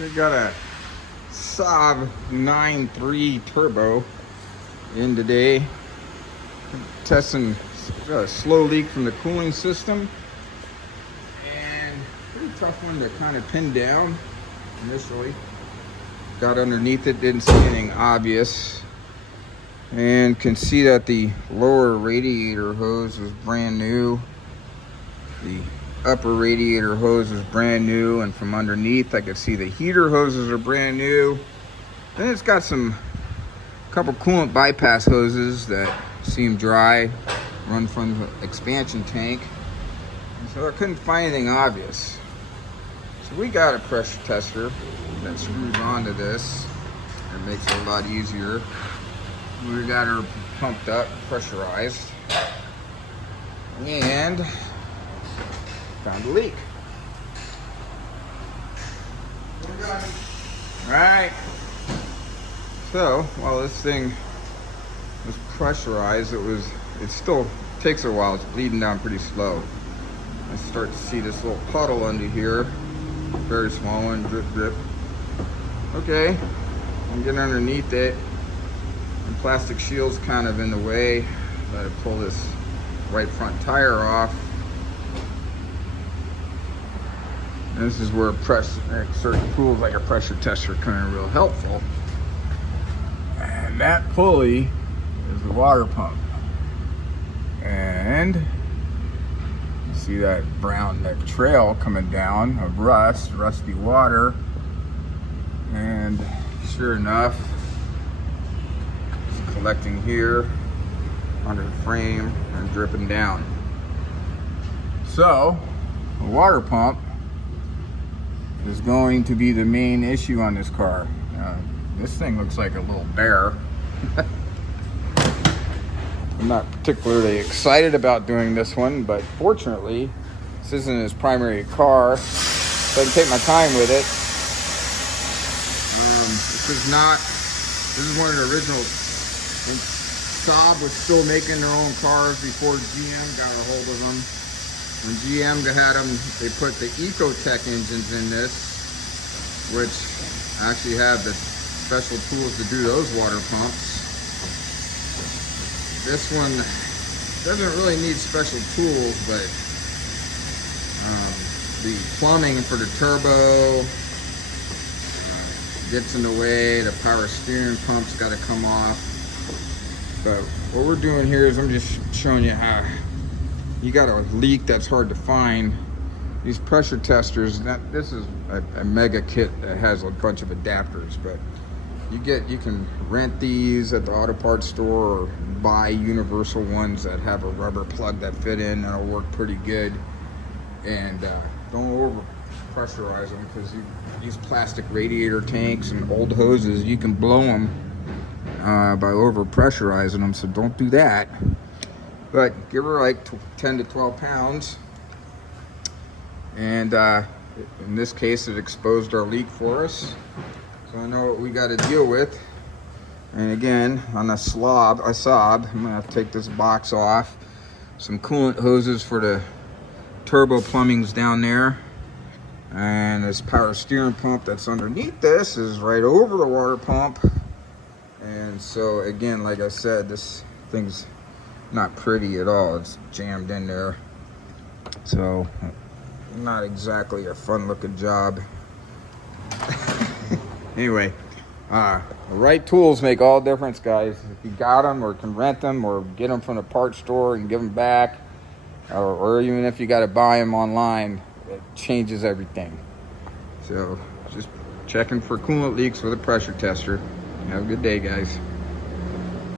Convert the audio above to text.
We got a Saab 9.3 turbo in today. Testing a slow leak from the cooling system. And pretty tough one to kind of pin down initially. Got underneath it, didn't see anything obvious. And can see that the lower radiator hose was brand new. The upper radiator hose is brand new, and from underneath I could see the heater hoses are brand new. Then it's got couple coolant bypass hoses that seem dry, run from the expansion tank, and so I couldn't find anything obvious. So we got a pressure tester that screws onto this and makes it a lot easier. We got her pumped up, pressurized, and found a leak. Alright, so while this thing was pressurized, it still takes a while. It's bleeding down pretty slow. I start to see this little puddle under here, very small one, drip drip. Okay, I'm getting underneath it. The plastic shield's kind of in the way. Let it pull this right front tire off. And this is where certain tools like a pressure tester come in real helpful. And that pulley is the water pump. And you see that brown trail coming down of rusty water. And sure enough, it's collecting here under the frame and dripping down. So the water pump is going to be the main issue on this car. This thing looks like a little bear. I'm not particularly excited about doing this one, but fortunately this isn't his primary car, so I can take my time with it. This is one of the original, when Saab was still making their own cars before GM got a hold of them. When GM had them, they put the Ecotec engines in this, which actually have the special tools to do those water pumps. This one doesn't really need special tools, but the plumbing for the turbo gets in the way. The power steering pump's got to come off. But what we're doing here is I'm just showing you how you got a leak that's hard to find. These pressure testers, this is a mega kit that has a bunch of adapters, but you can rent these at the auto parts store or buy universal ones that have a rubber plug that fit in. That'll work pretty good. And don't over pressurize them, because these plastic radiator tanks and old hoses, you can blow them by over pressurizing them, so don't do that. But give her like 10 to 12 pounds. And in this case, it exposed our leak for us. So I know what we got to deal with. And again, on a Saab, I'm gonna have to take this box off. Some coolant hoses for the turbo plumbing's down there. And this power steering pump that's underneath this is right over the water pump. And so again, like I said, this thing's not pretty at all. It's jammed in there. So not exactly a fun looking job. Anyway, the right tools make all difference, guys. If you got them or can rent them or get them from the parts store and give them back, or even if you got to buy them online, it changes everything. So just checking for coolant leaks with a pressure tester. Have a good day, guys.